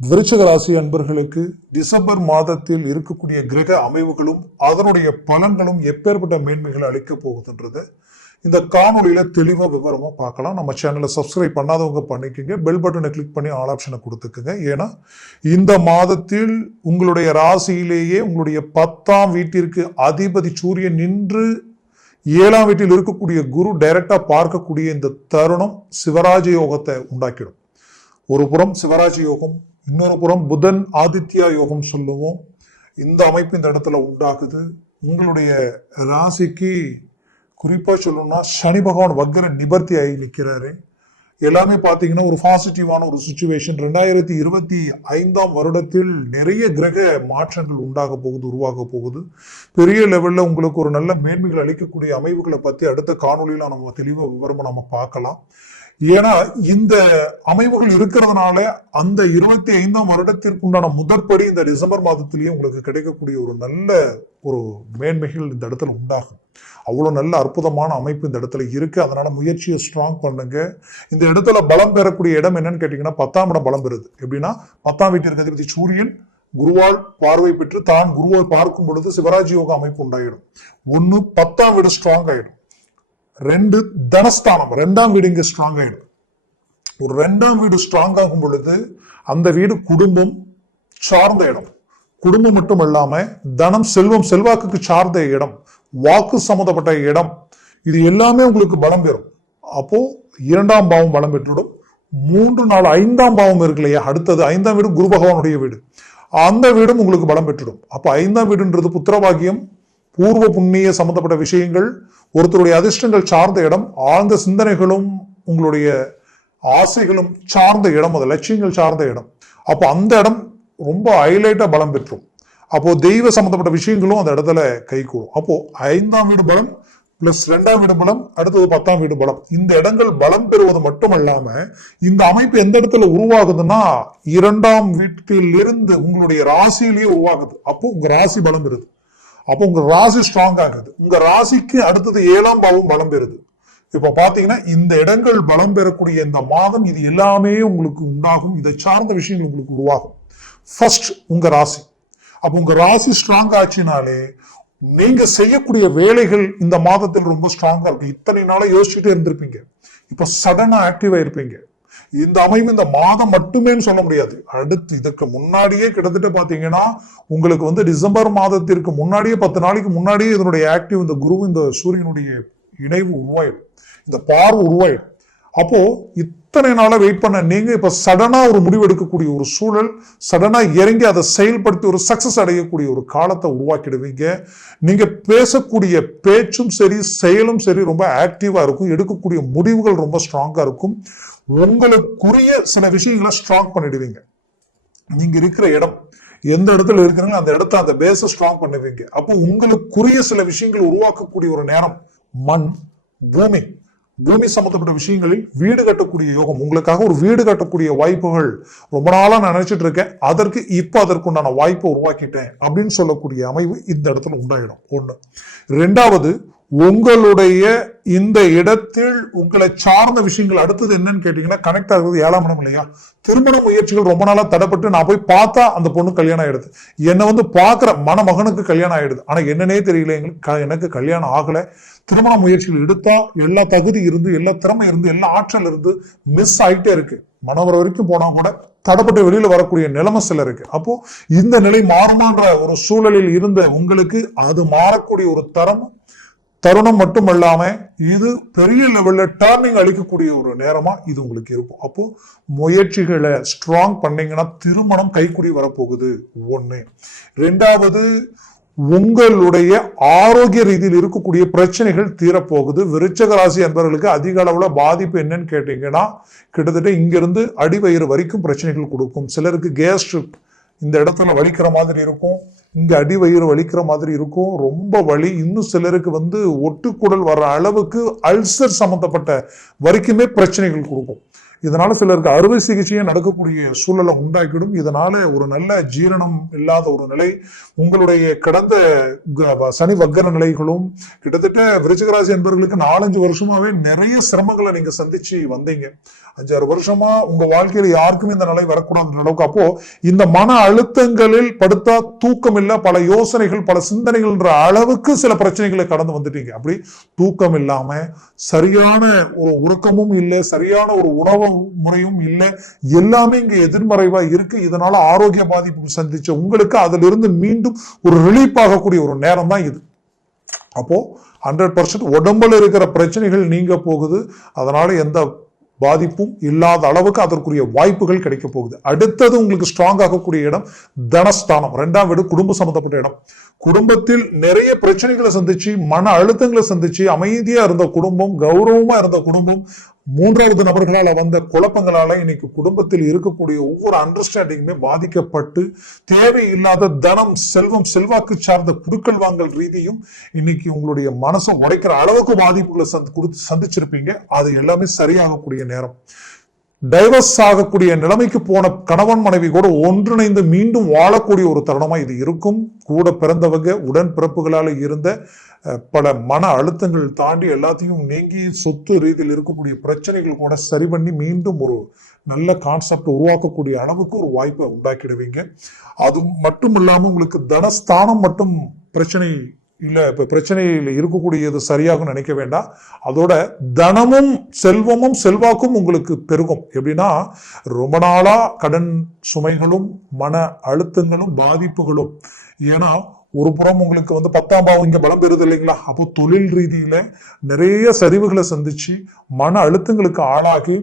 விருச்சக ராசி அன்பர்களுக்கு டிசம்பர் மாதத்தில் இருக்கக்கூடிய கிரக அமைவுகளும் அதனுடைய பலன்களும் எப்பேற்பட்ட மேன்மைகளை அளிக்க போகுதுன்றது. இந்த காணொலியில தெளிவா விவரமா பார்க்கலாம். நம்ம சேனலை சப்ஸ்கிரைப் பண்ணாதவங்க பண்ணிக்கோங்க. பெல் பட்டனை கிளிக் பண்ணி ஆல் ஆப்ஷனை கொடுத்துக்குங்க. ஏன்னா இந்த மாதத்தில் உங்களுடைய ராசியிலேயே உங்களுடைய பத்தாம் வீட்டிற்கு அதிபதி சூரியன் நின்று ஏழாம் வீட்டில் இருக்கக்கூடிய குரு டைரக்டா பார்க்கக்கூடிய இந்த தருணம் சிவராஜ யோகத்தை உண்டாக்கிடும். ஒரு புறம் சிவராஜ யோகம் இன்னொரு புறம் புதன் ஆதித்யா யோகம் சொல்லுவோம். இந்த அமைப்பு இந்த இடத்துல உண்டாகுது. உங்களுடைய ராசிக்கு குறிப்பாக சொல்லணும்னா சனி பகவான் வக்கர நிபர்த்தி ஆகி நிற்கிறாரு எல்லாமே பார்த்தீங்கன்னா ஒரு பாசிட்டிவான ஒரு சுச்சுவேஷன் ரெண்டாயிரத்தி இருபத்தி ஐந்தாம் வருடத்தில் நிறைய கிரக மாற்றங்கள் உண்டாக போகுது உருவாக போகுது. பெரிய லெவல்ல உங்களுக்கு ஒரு நல்ல மேன்மைகள் அளிக்கக்கூடிய அமைவுகளை பத்தி அடுத்த காணொளியில நம்ம தெளிவாக விவரமா நம்ம பார்க்கலாம். ஏன்னா இந்த அமைவுகள் இருக்கிறதுனால அந்த இருபத்தி ஐந்தாம் வருடத்திற்குண்டான முதற்படி இந்த டிசம்பர் மாதத்திலேயே உங்களுக்கு கிடைக்கக்கூடிய ஒரு நல்ல ஒரு மேன்மைகள் இந்த இடத்துல உண்டாகும். அவ்வளோ நல்ல அற்புதமான அமைப்பு இந்த இடத்துல இருக்கு. அதனால முயற்சியை ஸ்ட்ராங் பண்ணுங்க. இந்த இடத்துல பலம் பெறக்கூடிய இடம் என்னன்னு கேட்டீங்கன்னா பத்தாம் இடம் பலம் பெறுது. எப்படின்னா பத்தாம் வீட்டிற்கு அதிபதி சூரியன் குருவால் பார்வை பெற்று தான் குருவால் பார்க்கும் பொழுது சிவராஜ் யோக அமைப்பு உண்டாயிடும். ஒன்று பத்தாம் வீடு ஸ்ட்ராங் ஆயிடும். ரெண்டு தனஸ்தானம் ரெண்டாம் வீடு இங்கே ஸ்ட்ராங் ஆயிடும். ஒரு ரெண்டாம் வீடு ஸ்ட்ராங் ஆகும் பொழுது அந்த வீடு குடும்பம் சார்ந்த இடம். குடும்பம் மட்டும் இல்லாம தனம் செல்வம் செல்வாக்குக்கு சார்ந்த இடம் வாக்கு சம்மந்தப்பட்ட இடம் இது எல்லாமே உங்களுக்கு பலம் பெறும். அப்போ இரண்டாம் பாவம் பலம் பெற்றுடும் மூன்று நாள் ஐந்தாம் பாவம் இருக்கு இல்லையா? அடுத்தது ஐந்தாம் வீடு குரு பகவானுடைய வீடு. அந்த வீடும் உங்களுக்கு பலம் பெற்றுடும் அப்போ ஐந்தாம் வீடுன்றது புத்திரபாகியம் பூர்வ புண்ணிய சம்பந்தப்பட்ட விஷயங்கள் ஒருத்தருடைய அதிர்ஷ்டங்கள் சார்ந்த இடம் ஆழ்ந்த சிந்தனைகளும் உங்களுடைய ஆசைகளும் சார்ந்த இடம் அது லட்சியங்கள் சார்ந்த இடம். அப்போ அந்த இடம் ரொம்ப ஹைலைட்டாக பலம் பெற்றும். அப்போ தெய்வ சம்பந்தப்பட்ட விஷயங்களும் அந்த இடத்துல கை கூடும். ஐந்தாம் வீடு பலம் பிளஸ் ரெண்டாம் வீடு பலம் அடுத்தது பத்தாம் வீடு பலம். இந்த இடங்கள் பலம் பெறுவது மட்டுமல்லாமல் இந்த அமைப்பு எந்த இடத்துல உருவாகுதுன்னா இரண்டாம் வீட்டில் இருந்து உங்களுடைய ராசியிலேயே உருவாகுது. அப்போ உங்க ராசி பலம் பெறுது. அப்போ உங்க ராசி ஸ்ட்ராங் ஆகுது உங்க ராசிக்கு அடுத்தது ஏழாம் பாவம் பலம் பெறுது. இப்ப பாத்தீங்கன்னா இந்த இடங்கள் பலம் பெறக்கூடிய இந்த மாதம் இது எல்லாமே உங்களுக்கு உண்டாகும். இதை சார்ந்த விஷயங்கள் உங்களுக்கு உருவாகும். ஃபர்ஸ்ட் உங்க ராசி. அப்போ உங்க ராசி ஸ்ட்ராங் ஆச்சுனாலே நீங்க செய்யக்கூடிய வேலைகள் இந்த மாதத்தில் ரொம்ப ஸ்ட்ராங்கா இருக்கும். இத்தனை நாளா யோசிச்சுட்டே இருந்திருப்பீங்க. இப்போ சடனா ஆக்டிவா இருப்பீங்க. இந்த அமைப்பு இந்த மாதம் மட்டுமேன்னு சொல்ல முடியாது. அடுத்து இதுக்கு முன்னாடியே கிட்டத்தட்ட பார்த்தீங்கன்னா உங்களுக்கு வந்து டிசம்பர் மாதத்திற்கு முன்னாடியே பத்து நாளைக்கு முன்னாடியே இதனுடைய ஆக்டிவ் இந்த குரு இந்த சூரியனுடைய இணைவு உருவாயிடும். இந்த பார்வை உருவாயிடும். அப்போ இத்தனை நாளாக வெயிட் பண்ண நீங்க இப்ப சடனா ஒரு முடிவு எடுக்கக்கூடிய ஒரு சூழல் சடனா இறங்கி அதை செயல்படுத்தி ஒரு சக்சஸ் அடையக்கூடிய ஒரு காலத்தை உருவாக்கிடுவீங்க. நீங்க பேசக்கூடிய பேச்சும் சரி செயலும் சரி ரொம்ப ஆக்டிவா இருக்கும். எடுக்கக்கூடிய முடிவுகள் ரொம்ப ஸ்ட்ராங்கா இருக்கும். உங்களுக்குரிய சில விஷயங்களை ஸ்ட்ராங் பண்ணிடுவீங்க. நீங்க இருக்கிற இடம் எந்த இடத்துல இருக்கிறீங்களோ அந்த இடத்த அந்த பேஸை ஸ்ட்ராங் பண்ணுவீங்க அப்போ உங்களுக்குரிய சில விஷயங்கள் உருவாக்கக்கூடிய ஒரு நேரம் மண் பூமி. பூமி சம்பந்தப்பட்ட விஷயங்களில் வீடு கட்டக்கூடிய யோகம். உங்களுக்காக ஒரு வீடு கட்டக்கூடிய வாய்ப்புகள் ரொம்ப நாளாக நான் நினைச்சிட்டு இருக்கேன். அதற்கு இப்போ அதற்குண்டான வாய்ப்பை உருவாக்கிட்டேன் அப்படின்னு சொல்லக்கூடிய அமைவு இந்த இடத்துல உண்டாயிடும். ஒன்று ரெண்டாவது உங்களுடைய இந்த இடத்தில் உங்களை சார்ந்த விஷயங்கள் அடுத்தது என்னன்னு கேட்டீங்கன்னா கனெக்ட் ஆகுறது ஏழாம் இடம் இல்லையா? திருமண முயற்சிகள் ரொம்ப நாளா தடைப்பட்டு நான் போய் பார்த்தா அந்த பொண்ணு கல்யாணம் ஆயிடுது. என்னை வந்து பார்க்குற மணமகனுக்கு கல்யாணம் ஆயிடுது. ஆனால் என்னன்னே தெரியல எங்களுக்கு க- எனக்கு கல்யாணம் ஆகல. திருமண முயற்சிகள் எடுத்தா எல்லா தகுதி இருந்து எல்லா திறமை இருந்து எல்லா ஆற்றல் இருந்து மிஸ் ஆகிட்டே இருக்கு. மணவர் வரைக்கும் போனா கூட தடப்பட்டு வெளியில வரக்கூடிய நிலைமை சில இருக்கு. அப்போ இந்த நிலை மாறுமான்ற ஒரு சூழலில் இருந்த உங்களுக்கு அது மாறக்கூடிய ஒரு தரம் தருணம் மட்டுமல்லாம இது பெரிய லெவல்ல டேர்னிங் அளிக்கக்கூடிய ஒரு நேரமா இது உங்களுக்கு இருக்கும். அப்போ முயற்சிகளை ஸ்ட்ராங் பண்ணீங்கன்னா திருமணம் கைக்குடி வரப்போகுது. ஒண்ணு. ரெண்டாவது உங்களுடைய ஆரோக்கிய ரீதியில் இருக்கக்கூடிய பிரச்சனைகள் தீரப்போகுது. விருச்சக ராசி என்பவர்களுக்கு அதிக அளவுல பாதிப்பு என்னன்னு கேட்டீங்கன்னா கிட்டத்தட்ட இங்கிருந்து அடிவயிறு வரைக்கும் பிரச்சனைகள் கொடுக்கும். சிலருக்கு கேஸ்ட்ரிக் இந்த இடத்துல வலிக்கிற மாதிரி இருக்கும். இங்கே அடி வயிறு வலிக்கிற மாதிரி இருக்கும். ரொம்ப வலி. இன்னும் சிலருக்கு வந்து ஒட்டுக்குடல் வர்ற அளவுக்கு அல்சர் சம்மந்தப்பட்ட வரைக்குமே பிரச்சனைகள் கொடுக்கும். இதனால சிலருக்கு அறுவை சிகிச்சையே நடக்கக்கூடிய சூழலை உண்டாக்கிடும். இதனால ஒரு நல்ல ஜீரணம் இல்லாத ஒரு நிலை உங்களுடைய கடந்த சனி வக்கர நிலைகளும் கிட்டத்தட்ட விருச்சிகராசி என்பவர்களுக்கு நாலஞ்சு வருஷமாவே நிறைய சிரமங்களை நீங்க சந்திச்சு வந்தீங்க. அஞ்சாறு வருஷமா உங்க வாழ்க்கையில யாருக்கும் இந்த நிலை வரக்கூடாதுன்ற அளவுக்கு அப்போ இந்த மன அழுத்தங்களில் படுத்தா தூக்கம் இல்ல பல யோசனைகள் பல சிந்தனைகள்ன்ற அளவுக்கு சில பிரச்சனைகளை கடந்து வந்துட்டீங்க. அப்படி தூக்கம் இல்லாம சரியான ஒரு உறக்கமும் இல்லை சரியான ஒரு உணவு முறையும் இல்லை எல்லாமே இங்க எதிர்மறைவா இருக்கு. இதனால ஆரோக்கிய பாதிப்பு சந்திச்ச உங்களுக்கு அதிலிருந்து மீண்டும் ஒரு ரிலீஃப் ஆகக்கூடிய ஒரு நேரம் தான் இது. அப்போ ஹண்ட்ரட் பர்சன்ட் உடம்புல இருக்கிற பிரச்சனைகள் நீங்க போகுது. அதனால எந்த பாதிப்பும் இல்லாத அளவுக்கு அதற்குரிய வாய்ப்புகள் கிடைக்க போகுது. அடுத்தது உங்களுக்கு ஸ்ட்ராங் ஆகக்கூடிய இடம் தனஸ்தானம். ரெண்டாம் வீடு குடும்ப சம்பந்தப்பட்ட இடம். குடும்பத்தில் நிறைய பிரச்சனைகளை சந்திச்சு மன அழுத்தங்களை சந்திச்சு அமைதியா இருந்த குடும்பம் கௌரவமா இருந்த குடும்பம் மூன்றாவது நபர்களால் வந்த குழப்பங்களால இன்னைக்கு குடும்பத்தில் இருக்கக்கூடிய ஒவ்வொரு அண்டர்ஸ்டாண்டிங்குமே பாதிக்கப்பட்டு தேவையில்லாத தனம் செல்வம் செல்வாக்கு சார்ந்த குடுக்கல் வாங்கல் ரீதியும் இன்னைக்கு உங்களுடைய மனசை உடைக்கிற அளவுக்கு பாதிப்புகளை சந்தி கொடுத்து சந்திச்சிருப்பீங்க. அது எல்லாமே சரியாகக்கூடிய நேரம். டைவர்ஸ் ஆகக்கூடிய நிலைமைக்கு போன கணவன் மனைவி கூட ஒன்றிணைந்து மீண்டும் வாழக்கூடிய ஒரு தருணமாக இது இருக்கும். கூட பிறந்தவங்க உடன் பிறப்புகளால் இருந்த பல மன அழுத்தங்கள் தாண்டி எல்லாத்தையும் நீங்கி சொத்து ரீதியில் இருக்கக்கூடிய பிரச்சனைகள் கூட சரி பண்ணி மீண்டும் ஒரு நல்ல கான்செப்ட் உருவாக்கக்கூடிய அளவுக்கு ஒரு வாய்ப்பை உண்டாக்கிடுவீங்க. அது மட்டும் இல்லாமல் உங்களுக்கு தனஸ்தானம் மட்டும் பிரச்சனை இல்லை இப்போ பிரச்சனையில் இருக்கக்கூடியது சரியாக நினைக்க வேண்டாம். அதோட தனமும் செல்வமும் செல்வாக்கும் உங்களுக்கு பெருகும். எப்படின்னா ரொம்ப நாளாக கடன் சுமைகளும் மன அழுத்தங்களும் பாதிப்புகளும். ஏன்னா ஒரு புறம் உங்களுக்கு வந்து பத்தாம் பாவம் இங்கே பலம் பெறுது இல்லைங்களா? அப்போ தொழில் ரீதியில் நிறைய சரிவுகளை சந்திச்சு மன அழுத்தங்களுக்கு ஆளாகி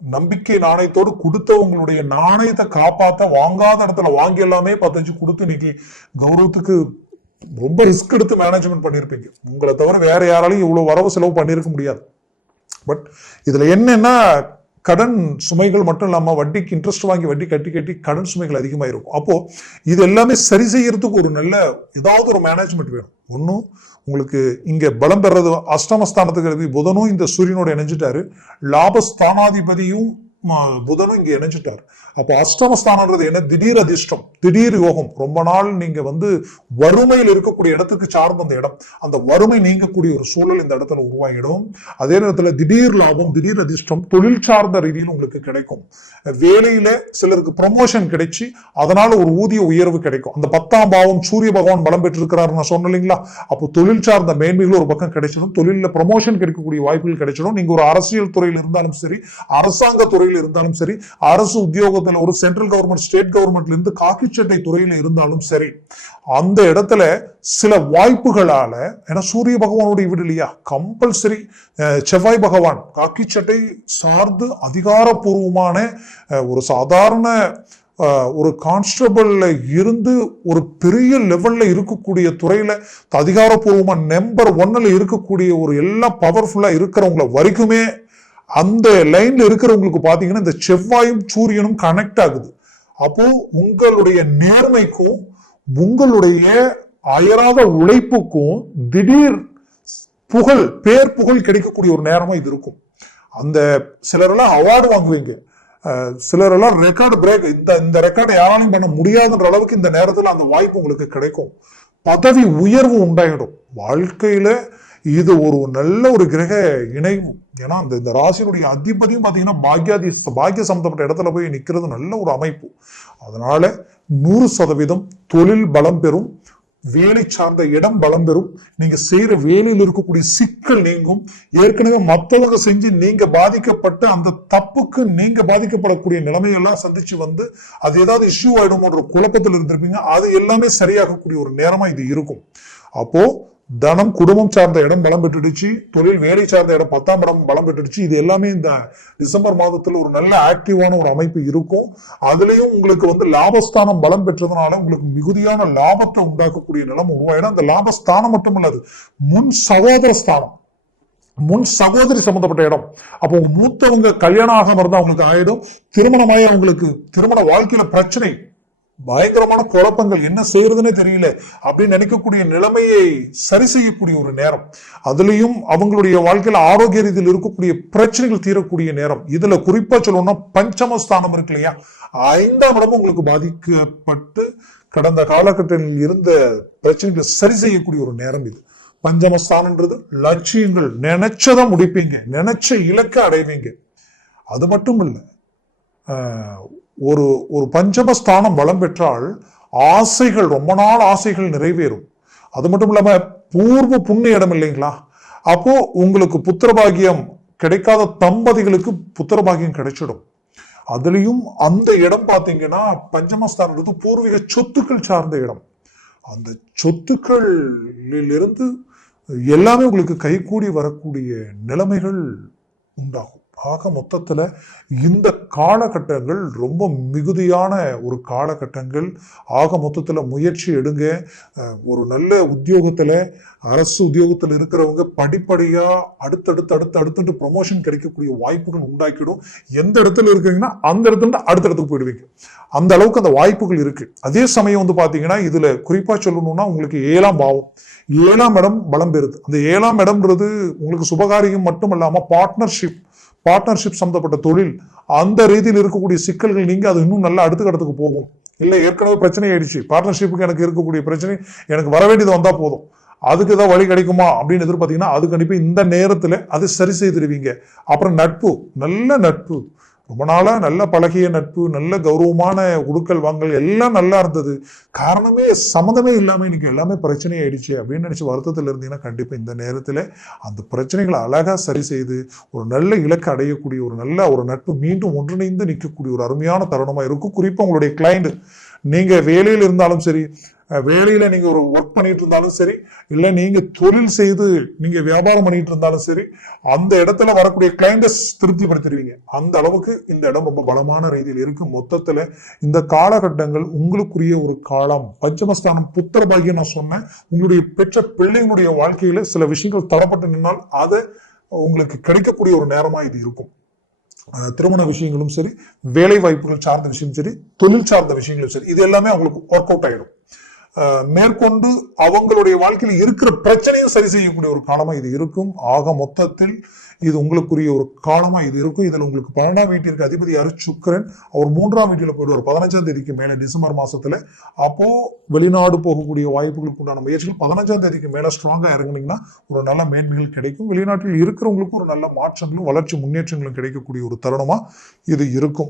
நம்பிக்கை நாணயத்தோடு கொடுத்தவங்களுடைய நாணயத்தை காப்பாற்ற வாங்காத இடத்துல வாங்கி எல்லாமே பத்தஞ்சு கொடுத்து இன்னைக்கு கௌரவத்துக்கு ரொம்ப ரிஸ்க் எடுத்து மேனேஜ்மெண்ட் பண்ணியிருப்பீங்க உங்களை தவிர வேற யாராலையும் இவ்வளோ வரவு செலவு பண்ணியிருக்க முடியாது. பட் இதில் என்னன்னா கடன் சுமைகள் மட்டும் இல்லாமல் வட்டிக்கு இன்ட்ரெஸ்ட் வாங்கி வட்டி கட்டி கட்டி கடன் சுமைகள் அதிகமாக இருக்கும். அப்போது இது எல்லாமே சரி செய்யறதுக்கு ஒரு நல்ல ஏதாவது ஒரு மேனேஜ்மெண்ட் வேணும். ஒன்றும் உங்களுக்கு இங்கே பலம் பெறது அஷ்டமஸ்தானத்துக்கு புதனும் இந்த சூரியனோட இணைஞ்சிட்டாரு. லாபஸ்தானாதிபதியும் புதனும் இங்க இணைஞ்சிட்டார். அப்போ அஷ்டமஸ்தானன்றது என்ன? திடீர் அதிர்ஷ்டம் திடீர் யோகம். ரொம்ப நாள் நீங்க வந்து வறுமையில் இருக்கக்கூடிய இடத்துக்கு சார்ந்த அந்த இடம். அந்த வறுமை நீங்கக்கூடிய ஒரு சூழல் இந்த இடத்துல உருவாகிடும். அதே நேரத்தில் திடீர் லாபம் திடீர் அதிர்ஷ்டம் தொழில் சார்ந்த ரீதியில் உங்களுக்கு கிடைக்கும். வேலையில சிலருக்கு ப்ரமோஷன் கிடைச்சி அதனால ஒரு ஊதிய உயர்வு கிடைக்கும். அந்த பத்தாம் பாவம் சூரிய பகவான் பலம் பெற்றிருக்கிறாரு நான் சொன்னேன் இல்லைங்களா? அப்போ தொழில் சார்ந்த மேன்மைகள் ஒரு பக்கம் கிடைச்சிடும். தொழிலில் ப்ரமோஷன் கிடைக்கக்கூடிய வாய்ப்புகள் கிடைச்சிடும். நீங்க ஒரு அரசியல் துறையில் இருந்தாலும் சரி அரசாங்க துறையில் இருந்தாலும் சரி அரசு உத்தியோகத்துல ஒரு சென்ட்ரல் கவர்மெண்ட் ஸ்டேட் கவர்மெண்ட்ல இருந்து காக்கிச்சட்டை துறையில இருந்தாலும் சரி அந்த இடத்துல சில வாய்ப்புகளால ஏன்னா சூரிய பகவானோட வீடு இல்லையா? கம்பல்சரி செவ்வாய் பகவான் காக்கிச்சட்டை சார்ந்து அதிகாரப்பூர்வமான ஒரு சாதாரண ஒரு கான்ஸ்டபிள்ல இருந்து ஒரு பெரிய லெவல்ல இருக்கக்கூடிய துறையில அதிகாரப்பூர்வமா நம்பர் ஒன்னுல இருக்கக்கூடிய ஒரு எல்லாம் பவர்ஃபுல்லா இருக்கிறவங்கள வரைக்குமே அந்த லைன்ல இருக்கிறவங்களுக்கு பாத்தீங்கன்னா இந்த செவ்வாயும் சூரியனும் கனெக்ட் ஆகுது. அப்போ உங்களுடைய நேர்மைக்கும் உங்களுடைய அயராத உழைப்புக்கும் திடீர் புகழ் பேர் புகழ் கிடைக்கக்கூடிய ஒரு நேரமா இது இருக்கும். அந்த சிலரெல்லாம் அவார்டு வாங்குவீங்க. சிலரெல்லாம் ரெக்கார்டு பிரேக் இந்த இந்த ரெக்கார்டை யாராலையும் பண்ண முடியாதுன்ற அளவுக்கு இந்த நேரத்தில் அந்த வாய்ப்பு உங்களுக்கு கிடைக்கும். பதவி உயர்வு உண்டாயிடும். வாழ்க்கையில இது ஒரு நல்ல ஒரு கிரக இணையும். ஏன்னா அந்த இந்த ராசியினுடைய அதிபதியும் பார்த்தீங்கன்னா பாக்யாதி பாக்கிய சம்மந்தப்பட்ட இடத்துல போய் நிற்கிறது நல்ல ஒரு அமைப்பு. அதனால நூறு சதவீதம் தொழில் பலம் பெறும். வேலை சார்ந்த இடம் பலம் பெறும். நீங்க செய்யற வேலையில் இருக்கக்கூடிய சிக்கல் நீங்கும். ஏற்கனவே மத்தவங்க செஞ்சு நீங்க பாதிக்கப்பட்டு அந்த தப்புக்கு நீங்க பாதிக்கப்படக்கூடிய நிலைமையெல்லாம் சந்திச்சு வந்து அது ஏதாவது இஷ்யூ ஆயிடுமோன்ற குழப்பத்தில் இருந்திருப்பீங்க. அது எல்லாமே சரியாகக்கூடிய ஒரு நேரமா இது இருக்கும். அப்போ தனம் குடும்பம் சார்ந்த இடம் பலம் பெற்றுடுச்சு. தொழில் வேலை சார்ந்த இடம் பத்தாம் இடம் பலம் பெற்றுடுச்சு. இது எல்லாமே இந்த டிசம்பர் மாதத்துல ஒரு நல்ல ஆக்டிவான ஒரு அமைப்பு இருக்கும். அதுலயும் உங்களுக்கு வந்து லாபஸ்தானம் பலம் பெற்றதுனால உங்களுக்கு மிகுதியான லாபத்தை உண்டாக்கக்கூடிய நிலம் உருவாயிடும். அந்த லாபஸ்தானம் மட்டுமல்லது முன் சகோதர ஸ்தானம். முன் சகோதரி சம்பந்தப்பட்ட இடம். அப்போ மூத்தவங்க கல்யாணம் ஆகாம இருந்தா அவங்களுக்கு ஆயிடும். திருமணமாயி அவங்களுக்கு திருமண வாழ்க்கையில பிரச்சனை பயங்கரமான குழப்பங்கள் என்ன செய்யறதுன்னே தெரியல அப்படின்னு நினைக்கக்கூடிய நிலைமையை சரி செய்யக்கூடிய ஒரு நேரம். அதுலயும் அவங்களுடைய வாழ்க்கையில ஆரோக்கிய ரீதியில் இருக்கக்கூடிய பிரச்சனைகள் தீரக்கூடிய நேரம். இதுல குறிப்பா சொல்லணும்னா பஞ்சமஸ்தானம் இருக்கு இல்லையா? ஐந்தாம் இடமும் உங்களுக்கு பாதிக்கப்பட்டு கடந்த காலகட்டத்தில் இருந்த பிரச்சனைகளை சரி செய்யக்கூடிய ஒரு நேரம் இது. பஞ்சமஸ்தானன்றது லட்சியங்கள் நினைச்சதை முடிப்பீங்க நினைச்ச இலக்கை அடைவீங்க. அது மட்டும் இல்லை ஆஹ், ஒரு ஒரு பஞ்சமஸ்தானம் வளம் பெற்றால் ஆசைகள் ரொம்ப நாள் ஆசைகள் நிறைவேறும். அது மட்டும் இல்லாமல் பூர்வ புண்ணிய இடம் இல்லைங்களா? அப்போ உங்களுக்கு புத்திரபாகியம் கிடைக்காத தம்பதிகளுக்கு புத்திரபாகியம் கிடைச்சிடும். அதுலேயும் அந்த இடம் பார்த்தீங்கன்னா பஞ்சமஸ்தானது பூர்வீக சொத்துக்கள் சார்ந்த இடம். அந்த சொத்துக்களில் இருந்து எல்லாமே உங்களுக்கு கைகூடி வரக்கூடிய நிலைமைகள் உண்டாகும். ஆக மொத்தத்தில் இந்த காலகட்டங்கள் ரொம்ப மிகுதியான ஒரு காலகட்டங்கள். ஆக மொத்தத்தில் முயற்சி எடுங்க. ஒரு நல்ல உத்தியோகத்தில் அரசு உத்தியோகத்தில் இருக்கிறவங்க படிப்படியாக அடுத்தடுத்து அடுத்து அடுத்தடுத்து ப்ரொமோஷன் கிடைக்கக்கூடிய வாய்ப்புகள் உண்டாக்கிடும். எந்த இடத்துல இருக்கீங்கன்னா அந்த இடத்துல அடுத்த இடத்துக்கு போயிடுவீங்க. அந்த அளவுக்கு அந்த வாய்ப்புகள் இருக்குது அதே சமயம் வந்து பார்த்தீங்கன்னா இதில் குறிப்பாக சொல்லணும்னா உங்களுக்கு ஏழாம் பாவம். ஏழாம் இடம் பலம் பெறுது. அந்த ஏழாம் இடம்ன்றது உங்களுக்கு சுபகாரியம் மட்டும் இல்லாமல் பார்ட்னர்ஷிப் பார்ட்னர்ஷிப் சம்மந்தப்பட்ட தொழில் அந்த ரீதியில் இருக்கக்கூடிய சிக்கல்கள் நீங்கள் அது இன்னும் நல்லா அடுத்த கடத்துக்கு போகும். இல்லை ஏற்கனவே பிரச்சனை ஆயிடுச்சு. பார்ட்னர்ஷிப்புக்கு எனக்கு இருக்கக்கூடிய பிரச்சனை எனக்கு வர வேண்டியது வந்தால் போதும். அதுக்கு ஏதாவது வழி கிடைக்குமா அப்படின்னு எதிர்பார்த்தீங்கன்னா அது கண்டிப்பாக இந்த நேரத்தில் அது சரி செய்திருவீங்க அப்புறம் நட்பு நல்ல நட்பு. ரொம்ப நாளாக நல்ல பழகிய நட்பு நல்ல கௌரவமான உடுக்கல் வாங்கல் எல்லாம் நல்லா இருந்தது. காரணமே சம்மந்தமே இல்லாமல் இன்னைக்கு எல்லாமே பிரச்சனை ஆயிடுச்சு அப்படின்னு நினச்சி வருத்தத்தில் இருந்தீங்கன்னா கண்டிப்பாக இந்த நேரத்தில் அந்த பிரச்சனைகளை அழகாக சரி செய்து ஒரு நல்ல இலக்கை அடையக்கூடிய ஒரு நல்ல ஒரு நட்பு மீண்டும் ஒன்றிணைந்து நிற்கக்கூடிய ஒரு அருமையான தருணமாக இருக்கும். குறிப்பாக உங்களுடைய கிளைண்ட் நீங்கள் வேலையில் இருந்தாலும் சரி வேலையில் நீங்கள் ஒரு ஒர்க் பண்ணிட்டு இருந்தாலும் சரி இல்லை நீங்கள் தொழில் செய்து நீங்கள் வியாபாரம் பண்ணிட்டு இருந்தாலும் சரி அந்த இடத்துல வரக்கூடிய கிளைண்டஸ் திருப்திப்படுத்திடுவீங்க அந்த அளவுக்கு இந்த இடம் ரொம்ப பலமான ரீதியில் இருக்குது மொத்தத்தில் இந்த காலகட்டங்கள் உங்களுக்குரிய ஒரு காலம். பஞ்சமஸ்தானம் புத்திர பாகியம் நான் சொன்னேன். உங்களுடைய பெற்ற பிள்ளைங்களுடைய வாழ்க்கையில் சில விஷயங்கள் தரப்பட்டு நின்னால் அதை உங்களுக்கு கிடைக்கக்கூடிய ஒரு நேரமா இது இருக்கும். திருமண விஷயங்களும் சரி வேலை வாய்ப்புகள் சார்ந்த விஷயம் சரி தொழில் சார்ந்த விஷயங்களும் சரி இது எல்லாமே அவங்களுக்கு ஒர்க் அவுட் ஆகிடும் மேற்கொண்டு அவங்களுடைய வாழ்க்கையில் இருக்கிற பிரச்சனையும் சரி செய்யக்கூடிய ஒரு காலமாக இது இருக்கும். ஆக மொத்தத்தில் இது உங்களுக்குரிய ஒரு காலமாக இது இருக்கும். இதில் உங்களுக்கு பன்னெண்டாம் வீட்டிற்கு அதிபதி யாரு சுக்கிரன் அவர் மூன்றாம் வீட்டில் போயிடுவார். பதினஞ்சாம் தேதிக்கு மேலே டிசம்பர் மாதத்தில் அப்போது வெளிநாடு போகக்கூடிய வாய்ப்புகளுக்கு உண்டான முயற்சிகள் பதினஞ்சாம் தேதிக்கு மேலே ஸ்ட்ராங்காக இறங்குனீங்கன்னா ஒரு நல்ல மேன்மைகள் கிடைக்கும். வெளிநாட்டில் இருக்கிறவங்களுக்கும் ஒரு நல்ல மாற்றங்களும் வளர்ச்சி முன்னேற்றங்களும் கிடைக்கக்கூடிய ஒரு தருணமாக இது இருக்கும்.